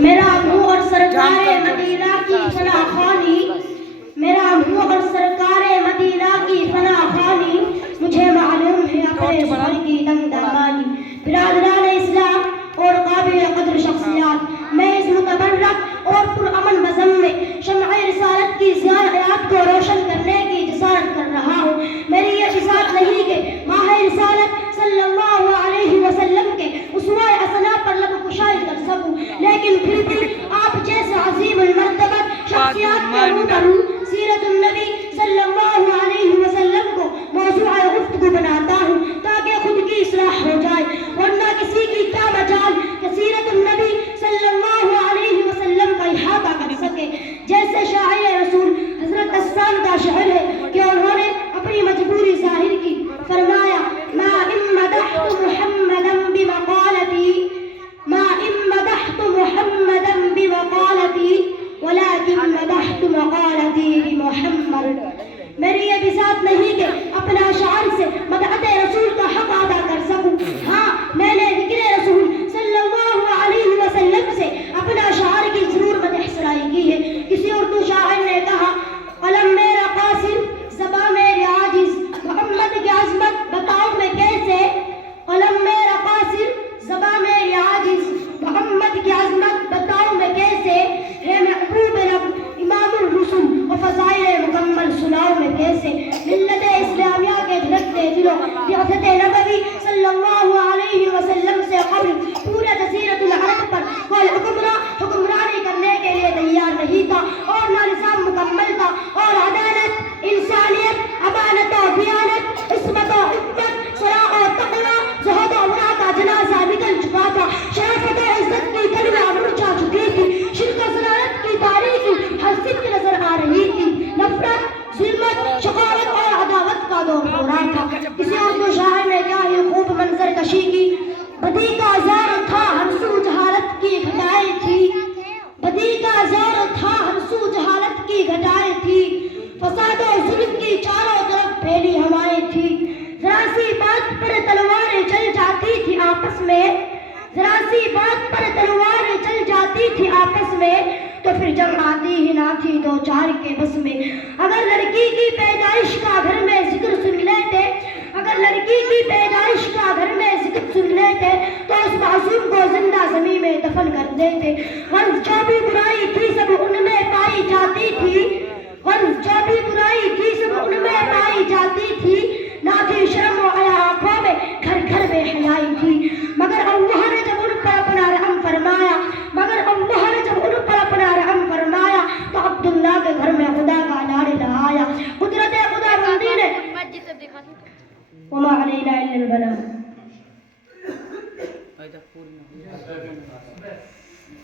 میرا منہ اور سرکار مدینہ کی فنا خوانی، میرا منہ اور سرکار مدینہ کی فنا خوانی، مجھے معلوم ہے اپنے سفر کی دم دمانی۔ برادران اسلام اور قابل قدر شخصیات، میں اس متبرک اور پرامن مذہب میں شمع رسالت کی ضیاء حیات کو روشن کرنے کی جسارت کر رہا ہوں۔ میری یہ جسارت نہیں کہ ماہ رسالت صلی اللہ علیہ وسلم کے اسوہ حسنہ پر لب کشائی کر سکوں، لیکن پھر بھی آپ جیسے عظیم المرتبت شخصیات کے روبرو سیرت النبی صلی اللہ علیہ وسلم کو موضوع گفتگو بناتا ہوں تاکہ خود کی اصلاح ہو جائے، ورنہ کسی کی کیا مجال کہ سیرت النبی صلی اللہ علیہ وسلم کا احاطہ کر سکے۔ جیسے شاعر رسول حضرت اسلام کا شعر ہے کہ انہوں نے اپنی مجبوری ظاہر کی، فرمایا ما ان مدحت محمدا بمقالتی، ما ان مدحت محمدا بمقالتی ولكن مدحت مقالتی بمحمد۔ میری یہ بساط نہیں کہ اپنا شعر سے مدحت رسول کا حق ادا کر سکوں، ہاں میں نے ذکر رسول صلی اللہ علیہ وسلم سے اپنا شعر کی ضرور مدح سرائی کی ہے۔ کسی اردو شاعر نے کہا قلم میرا قاصر زباں میری عاجز، محمد کی عظمت بتاؤں میں کیسے، قلم میرا قاصر زباں میری عاجز، محمد کی عظمت بتاؤں میں کیسے، ہے محبوب رب امام الرسل و فضائل مکمل سناؤں میں کیسے۔ ملت اسلامیہ کے دھڑکتے دلوں بعثت نبوی صلی اللہ علیہ وسلم سے قبل پورے جزیرۃ العرب پر کوئی حکمرانی کرنے کے لیے تیار نہیں تھا، اور نہ نظام مکمل تھا، اور عدالت، انسانیت، امانت و دیانت، عصمت و حکمت، صلاح و تقویٰ، زہد و ورع کا جنازہ نکل چکا تھا، شرافت و عزت کی کلمہ مرچا چکی تھی، شرک و ضلالت کی تاریخی ہر سمت نظر آ رہی تھی، نفرت، ظلمت، شقاوت اور عداوت کا دور ہو رہا تھا۔ کسی اردو شاعر نے کیا ہی خوب منظر کشی کی، بدی کا زور تھا ہر سو جہالت کی گھٹائیں تھی، بدی کا زور تھا ہر سو جہالت کی گھٹائیں تھی، فساد و ظلم کی چاروں طرف پھیلی ہوائیں تھی، ذرا سی بات پر تلواریں چل جاتی تھی آپس میں، ذرا سی بات پر تلواریں چل جاتی تھی آپس میں، تو پھر جنگ آتی ہی نہ تھی دو چار کے بس میں۔ اگر لڑکی کی پیدائش کا گھر میں ذکر سن لیتے، اگر لڑکی کی پیدائش کا گھر میں ذکر سن لیتے تو اس معصوم کو زندہ زمین میں دفن کر دیتے۔ غرض جو بھی برائی تھی سب ان میں پائی جاتی تھی، غرض جو بھی برائی تھی سب ان میں پائی جاتی تھی، نہ تھی شرم و حیا آنکھوں میں، گھر گھر میں حیائی تھی، مگر اللہ نے جب ان پر اپنا رحم فرمایا، مگر اللہ نے جب ان پر اپنا رحم فرمایا تو عبداللہ کے گھر میں خدا کا لاڑ لہایا۔ قدرت خدا بندی نے وما علینا الا البلاغ۔